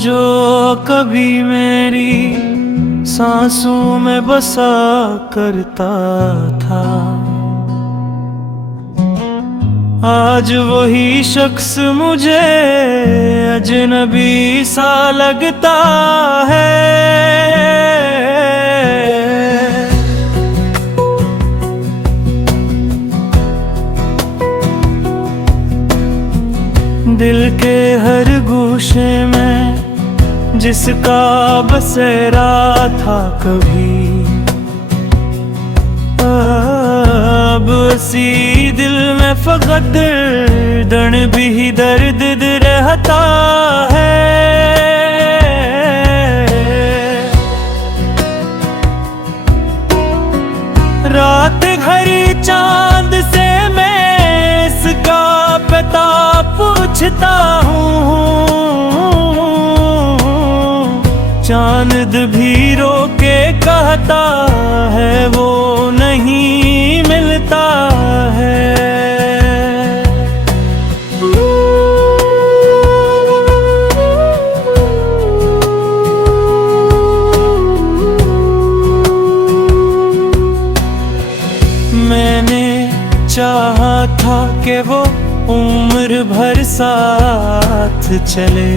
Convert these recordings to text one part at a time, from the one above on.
जो कभी मेरी सांसों में बसा करता था, आज वही शख्स मुझे अजनबी सा लगता है। दिल के हर गोशे में जिसका बसेरा था कभी, अब उसी दिल में फकत दर्द भी दर्द रहता है। रात घड़ी चांद से मैं इसका पता पूछता हूँ, चांद भी रोके कहता है वो नहीं मिलता है। मैंने चाहा था कि वो उम्र भर साथ चले,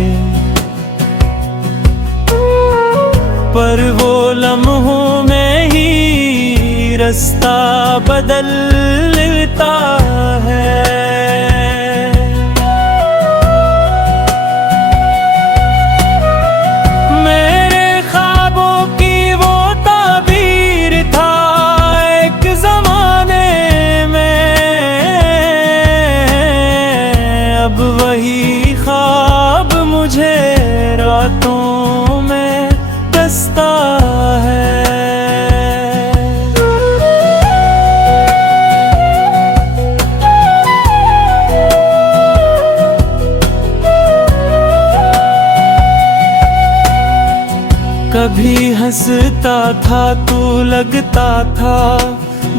पर वो लम्हों में ही रास्ता बदल लेता है। मेरे ख्वाबों की वो ताबीर था एक ज़माने में, अब वही ख्वाब मुझे रातों में दस्ता है। कभी हंसता था तू लगता था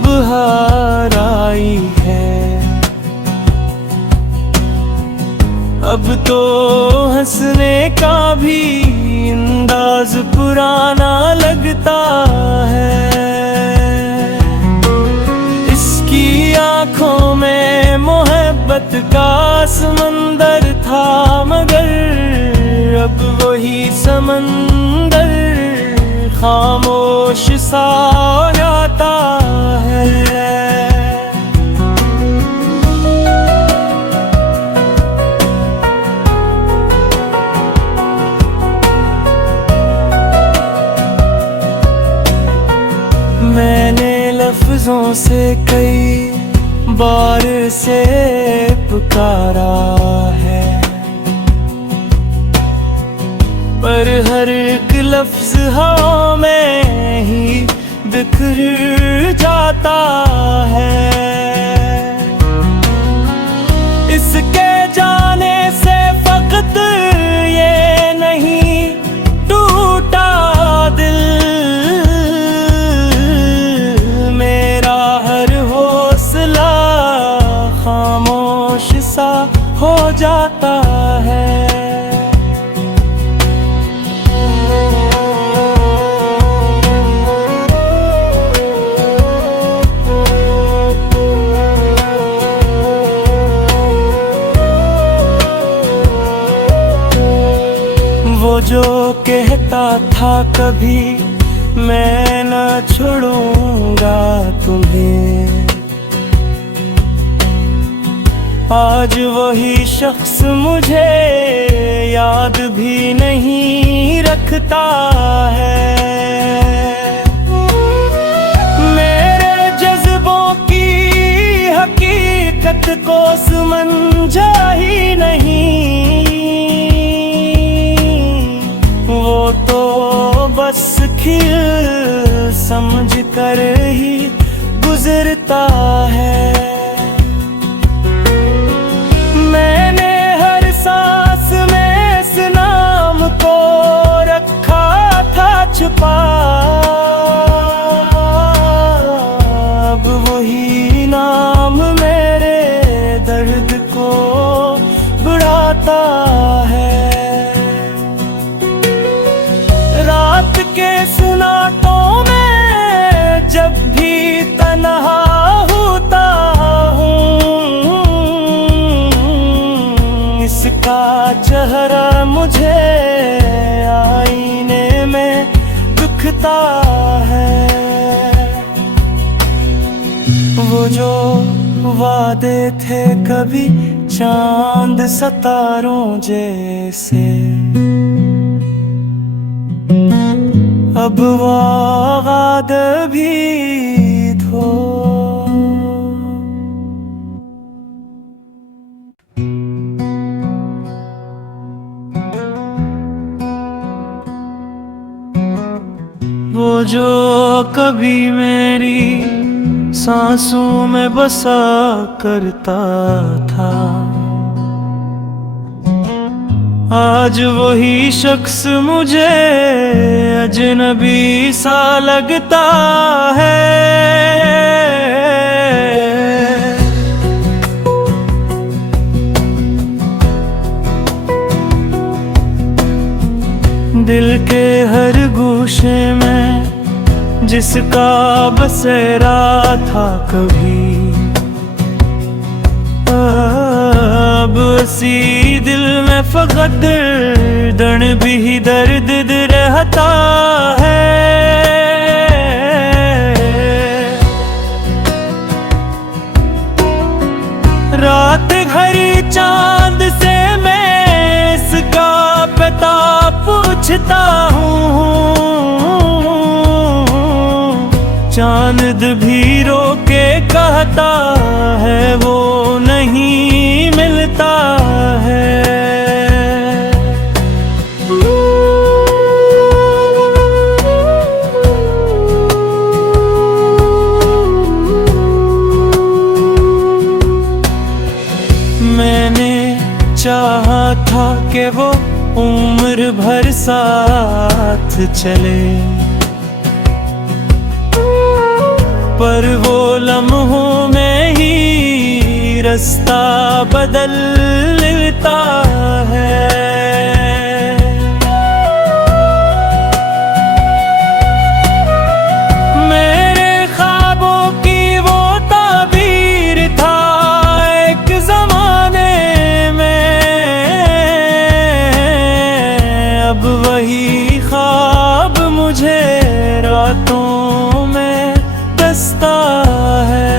बहार आई है, अब तो हंसने का भी अंदाज पुराना लगता है। इसकी आंखों में मोहब्बत का समंदर था, मगर अब वही समंदर खामोश सा जाता है। मैंने लफ्जों से कई बार से पुकारा है, पर हर एक लफ्ज हवा में ही बिखर जाता है। इसके जाने से फकत ये नहीं टूटा दिल, मेरा हर हौसला खामोश सा हो जाता है। वो जो कहता था कभी मैं न छोड़ूंगा तुम्हें, आज वही शख्स मुझे याद भी नहीं रखता है। मेरे जज्बों की हकीकत को समझा ही नहीं, वो तो बस खिल समझ कर ही गुजरता है। मैंने हर सांस में इस नाम को रखा था छुपा, अब वही नाम मेरे दर्द को बढ़ाता है। के सुनातों में जब भी तन्हा होता हूँ, इसका चेहरा मुझे आईने में दिखता है। वो जो वादे थे कभी चांद सितारों जैसे, अब वो वादे भी धो। वो जो कभी मेरी सांसों में बसा करता था, आज वही शख्स मुझे अजनबी सा लगता है। दिल के हर गोशे में जिसका बसेरा था कभी, अब उसी दिल में फकत दर्द भी दर्द रहता है। रात घड़ी चांद से मैं इसका पता पूछता हूँ, चांद भी रो के कहता है वो नहीं मिलता है। मैंने चाहा था कि वो उम्र भर साथ चले, पर वो लम्हों में ही रास्ता बदल लेता है। मेरे ख्वाबों की वो ताबीर था एक ज़माने में, अब वही ख्वाब मुझे रातों में दस्ता है।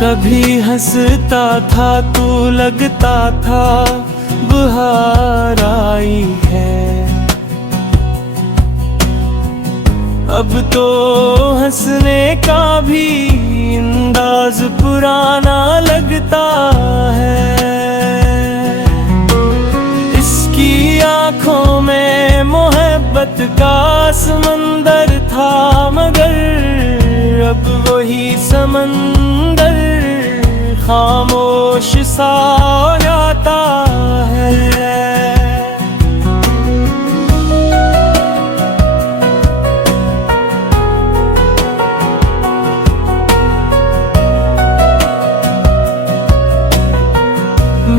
कभी हंसता था तू लगता था बहार आई है, अब तो हंसने का भी अंदाज पुराना लगता है। इसकी आंखों में मोहब्बत का समंदर था, मगर अब वही समंदर खामोश सा जाता है।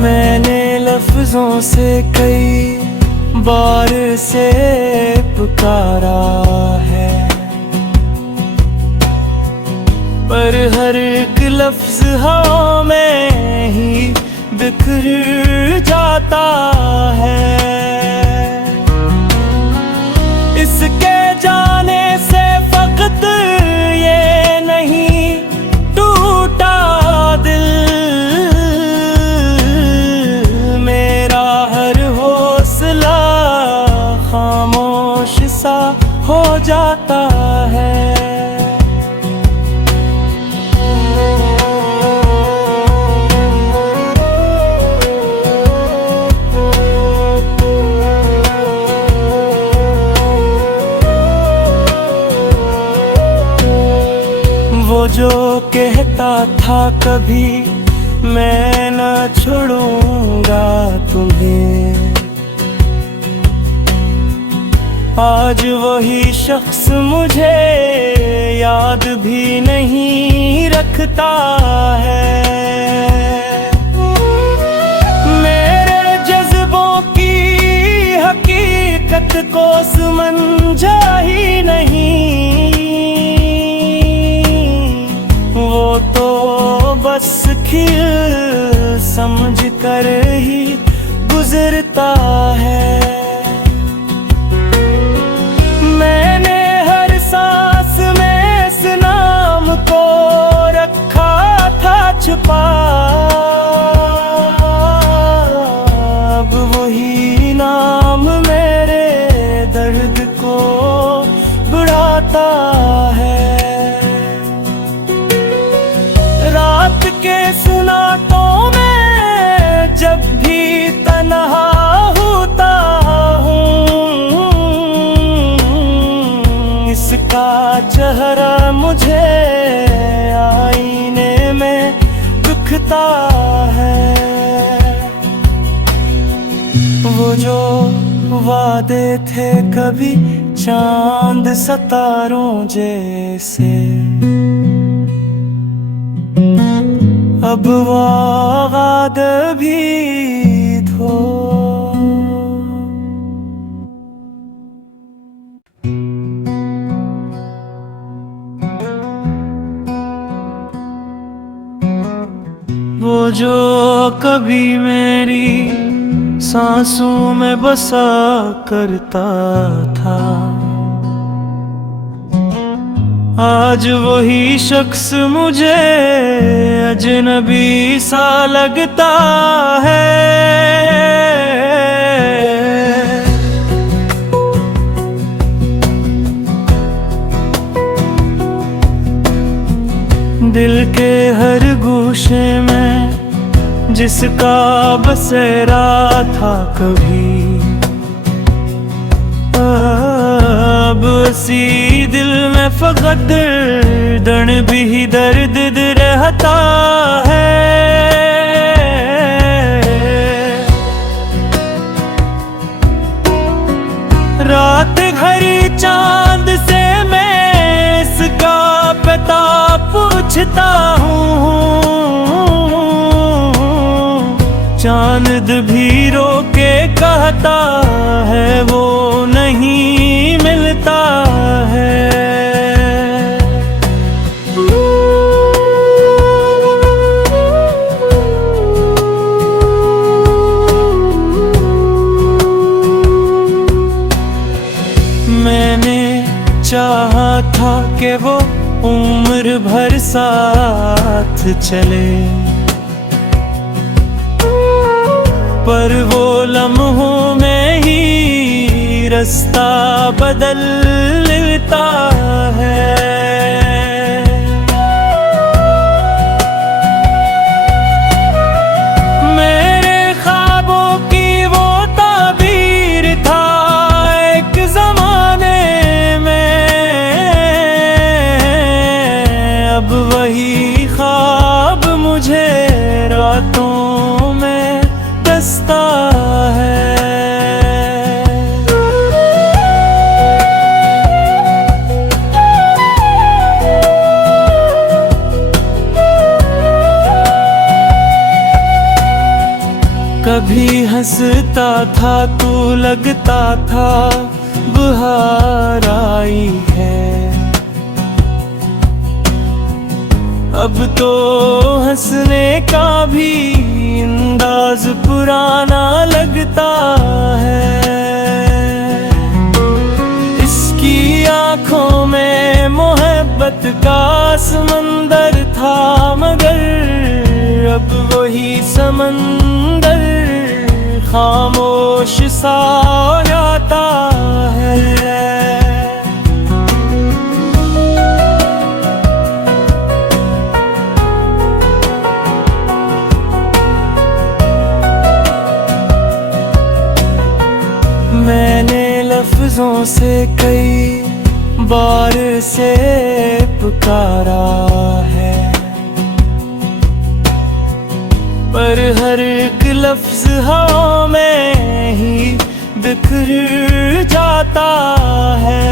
मैंने लफ्जों से कई बार से पुकारा है, पर हर एक लफ्ज हवा में ही बिखर जाता है। इसके जाने से फकत ये नहीं टूटा दिल, मेरा हर हौसला खामोश सा हो जाता है। वो जो कहता था कभी मैं न छोड़ूंगा तुम्हें, आज वही शख्स मुझे याद भी नहीं रखता है। मेरे जज्बों की हकीकत को समझा ही नहीं, वो तो बस खिल समझ कर ही गुजरता है। मैंने हर सांस में इस नाम को रखा था छुपा, अब वही नाम मेरे दर्द को बढ़ाता है। रात के सुनातों में जब भी तन्हा होता हूँ, इसका चेहरा मुझे आईने में दिखता है। वो जो वादे थे कभी चांद सितारों जैसे, अब वादे भी धो। वो जो कभी मेरी सांसों में बसा करता था, आज वही शख्स मुझे अजनबी सा लगता है। दिल के हर गोशे में जिसका बसेरा था कभी, अब उसी दिल में फकत दर्द भी दर्द रहता है। रात घड़ी चांद से मैं इसका पता पूछता हूँ, चांद भी रोके कहता है वो नहीं मिलता है। मैंने चाहा था कि वो उम्र भर साथ चले, पर वो लम्हों में ही रास्ता बदल लेता है। मेरे ख्वाबों की वो ताबीर था एक ज़माने में, अब वही ख्वाब मुझे रातों में दस्ता है। कभी हंसता था तो लगता था बहार आई है, अब तो हंसने का भी अंदाज पुराना लगता है। इसकी आंखों में मोहब्बत का समंदर था, मगर अब वही समंदर खामोश सा जाता है। मैंने लफ्जों से कई बार से पुकारा है, पर हर एक लफ्ज हवा में ही बिखर जाता है।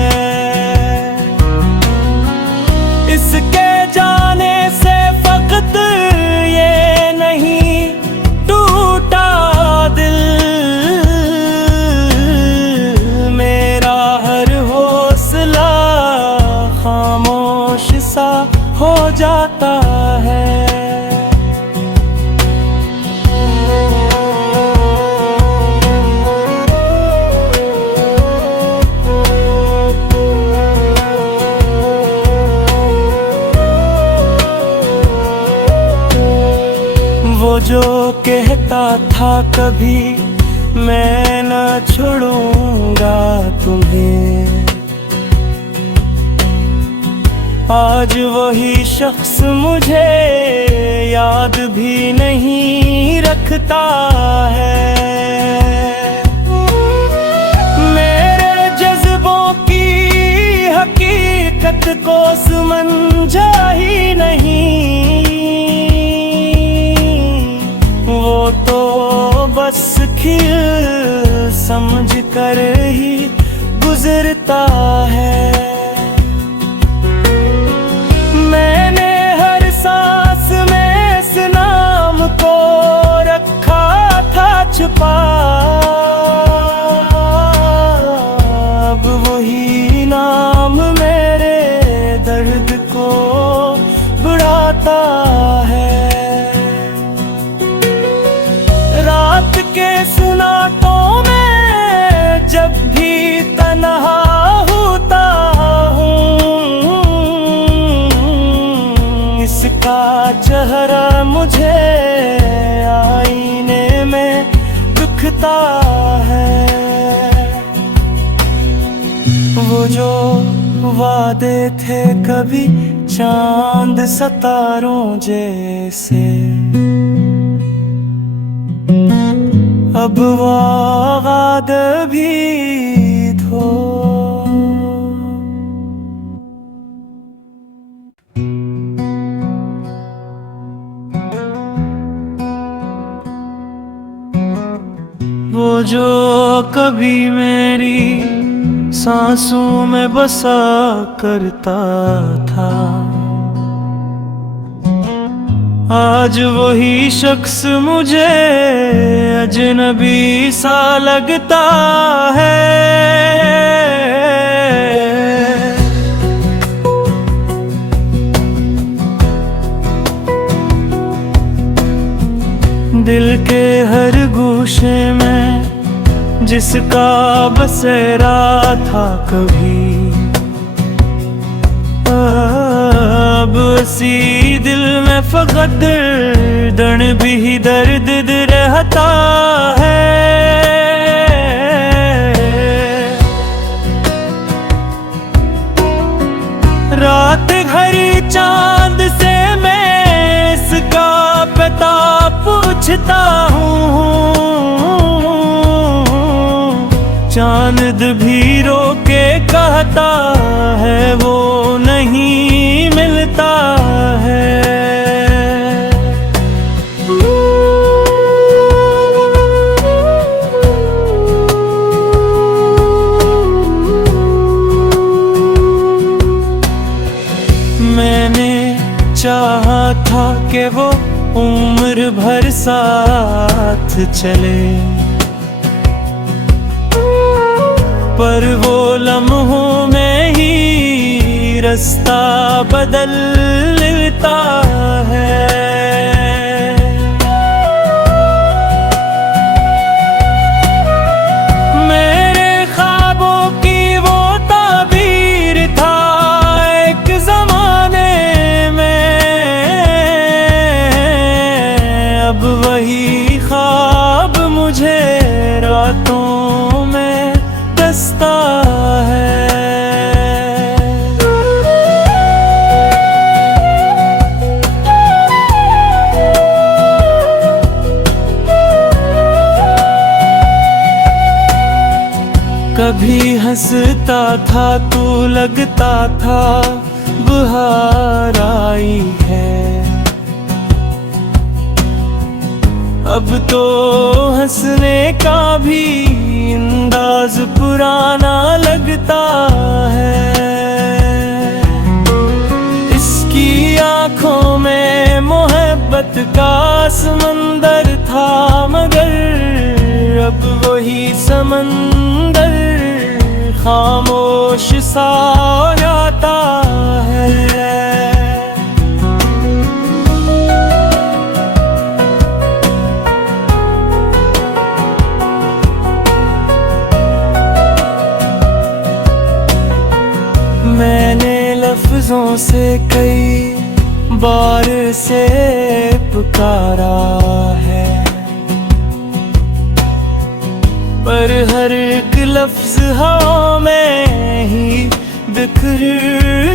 कहता था कभी मैं न छोड़ूंगा तुम्हें, आज वही शख्स मुझे याद भी नहीं रखता है। मेरे जज्बों की हकीकत को समझा ही नहीं, वो तो बस खिल समझ कर ही गुजरता है। मैंने हर सांस में इस नाम को रखा था छुपा, अब वही नाम मेरे दर्द को बढ़ाता है। रात के सुनातों में जब भी तन्हा होता हूँ, इसका चेहरा मुझे आईने में दिखता है। वो जो वादे थे कभी चांद सितारों जैसे, अब वाद भी धो। वो जो कभी मेरी सांसों में बसा करता था, आज वही शख्स मुझे अजनबी सा लगता है। दिल के हर गोशे में जिसका बसेरा था कभी, अब उसी दिल में फकत दर्द भी दर्द रहता है। रात घड़ी चांद से मैं इसका पता पूछता हूँ, चांद भी रोके कहता है वो नहीं मिलता है। मैंने चाहा था कि वो उम्र भर साथ चले, पर वो लम्हों में ही रास्ता बदल लेता है। मेरे ख्वाबों की वो ताबीर था एक ज़माने में, अब वही ख्वाब मुझे रातों में दस्ता है। कभी हंसता था तू लगता था बहार आई है, अब तो हंसने का भी अंदाज पुराना लगता है। इसकी आंखों में मोहब्बत का समंदर था, मगर अब वही समंदर खामोश सा जाता है। मैंने लफ्जों से कई बार से पुकारा है, लफ्ज हवा में ही बिखर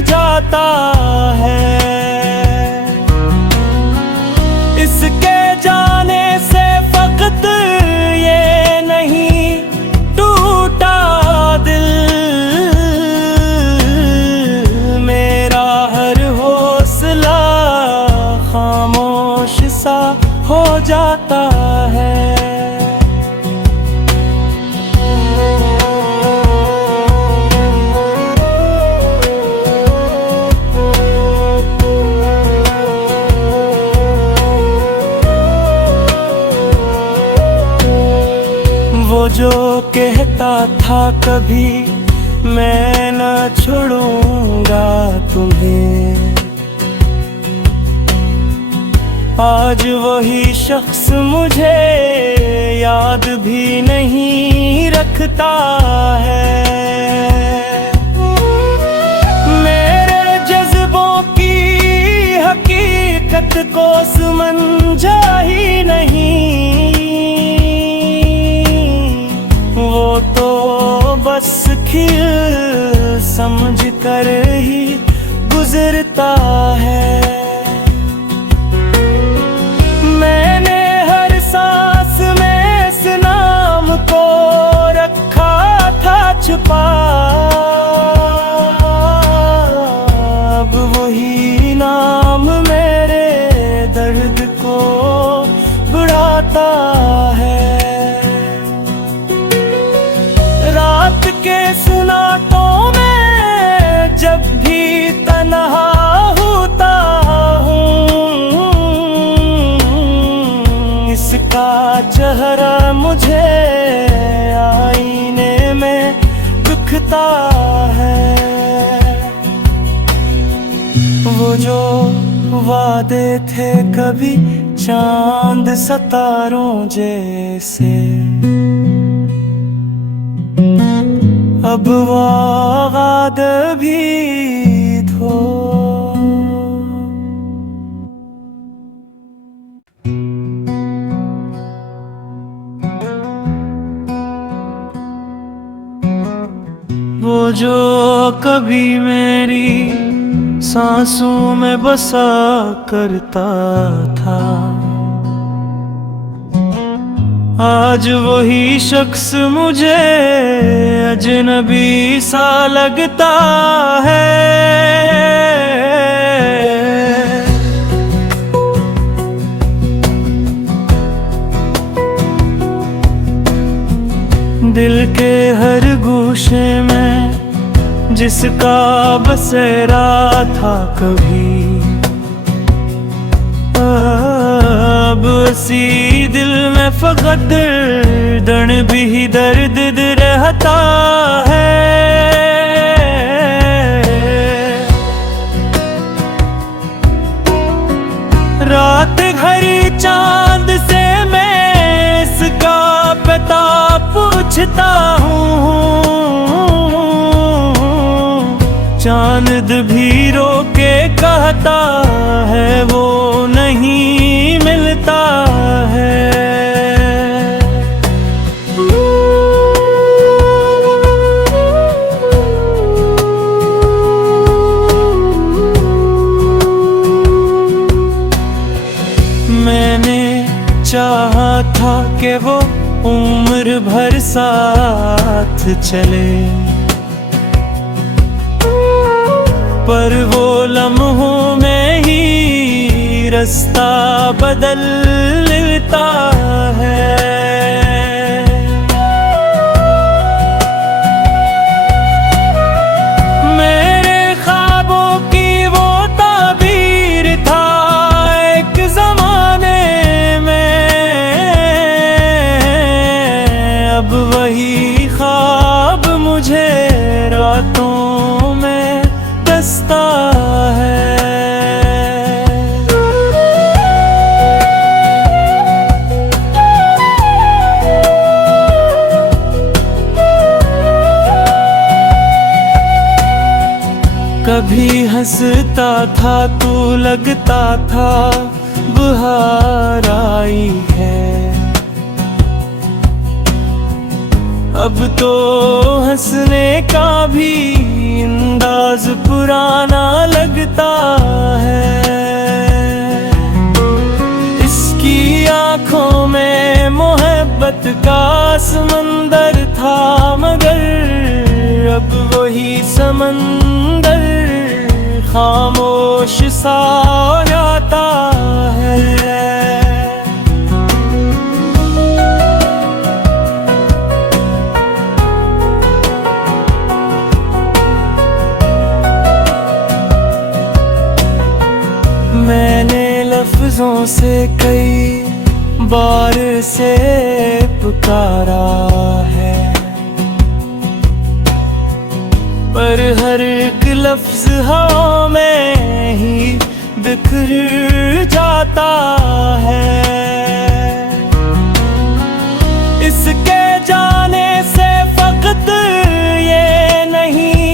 जाता है। इसके जाने से फकत ये नहीं टूटा दिल, मेरा हर हौसला खामोश सा हो जाता है। वो जो कहता था कभी मैं न छोड़ूंगा तुम्हें, आज वही शख्स मुझे याद भी नहीं रखता है। मेरे जज्बों की हकीकत को समझा ही नहीं, वो तो बस खिल समझ कर ही गुजरता है। मैंने हर सांस में इस नाम को रखा था छुपा, अब वही नाम मेरे दर्द को बढ़ाता है। रात के सुनातों में जब भी तन्हा होता हूँ, इसका चेहरा मुझे आईने में दिखता है। वो जो वादे थे कभी चांद सितारों जैसे, अब वादा भी धो। वो जो कभी मेरी सांसों में बसा करता था, आज वही शख्स मुझे अजनबी सा लगता है। दिल के हर गोशे में जिसका बसेरा था कभी, अब उसी दिल में फकत दर्द भी दर्द रहता है। रात घड़ी चांद से मैं इसका पता पूछता हूँ, चांद भी रोके कहता है वो नहीं मिलता है। मैंने चाहा था कि वो उम्र भर साथ चले, पर वो लम्हों में ही रास्ता बदल लेता है। मेरे ख्वाबों की वो ताबीर था एक ज़माने में, अब वही ख्वाब मुझे रातों में दस्ता है। कभी हंसता था तू लगता था बहार आई है, अब तो हंसने का भी अंदाज पुराना लगता है। इसकी आंखों में मोहब्बत का समंदर था, मगर अब वही समंदर खामोश सा जाता है। मैंने लफ्जों से कई बार से पुकारा है, पर हर एक लफ्ज हवा में ही बिखर जाता है। इसके जाने से फकत ये नहीं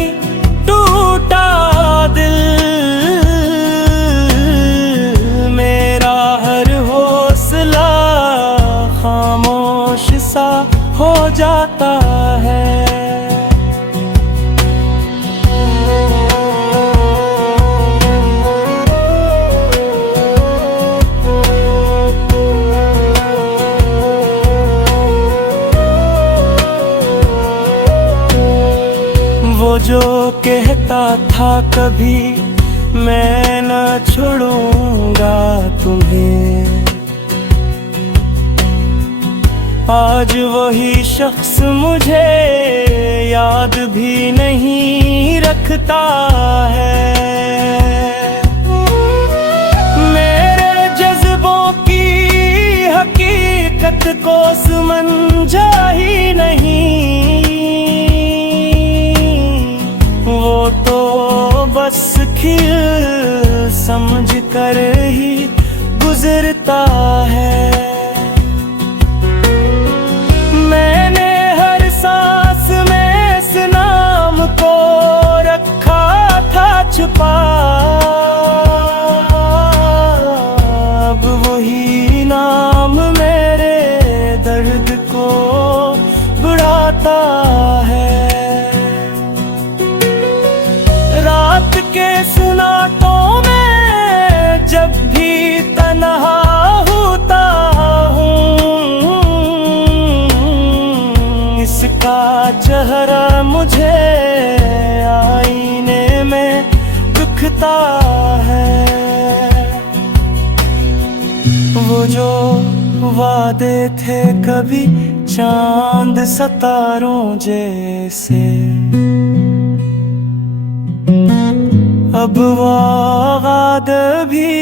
टूटा दिल, मेरा हर हौसला खामोश सा हो जाता है। वो जो कहता था कभी मैं न छोड़ूंगा तुम्हें, आज वही शख्स मुझे याद भी नहीं रखता है। मेरे जज्बों की हकीकत को समझा ही नहीं, वो तो बस खिल समझ कर ही गुजरता है। मैंने हर सांस में इस नाम को रखा था छुपा, अब वही नाम मेरे दर्द को बढ़ाता है। रात के सुनाटों में जब भी तन्हा होता हूँ, इसका चेहरा मुझे आईने में दिखता है। वो जो वादे थे कभी चांद सितारों जैसे, अब वादा भी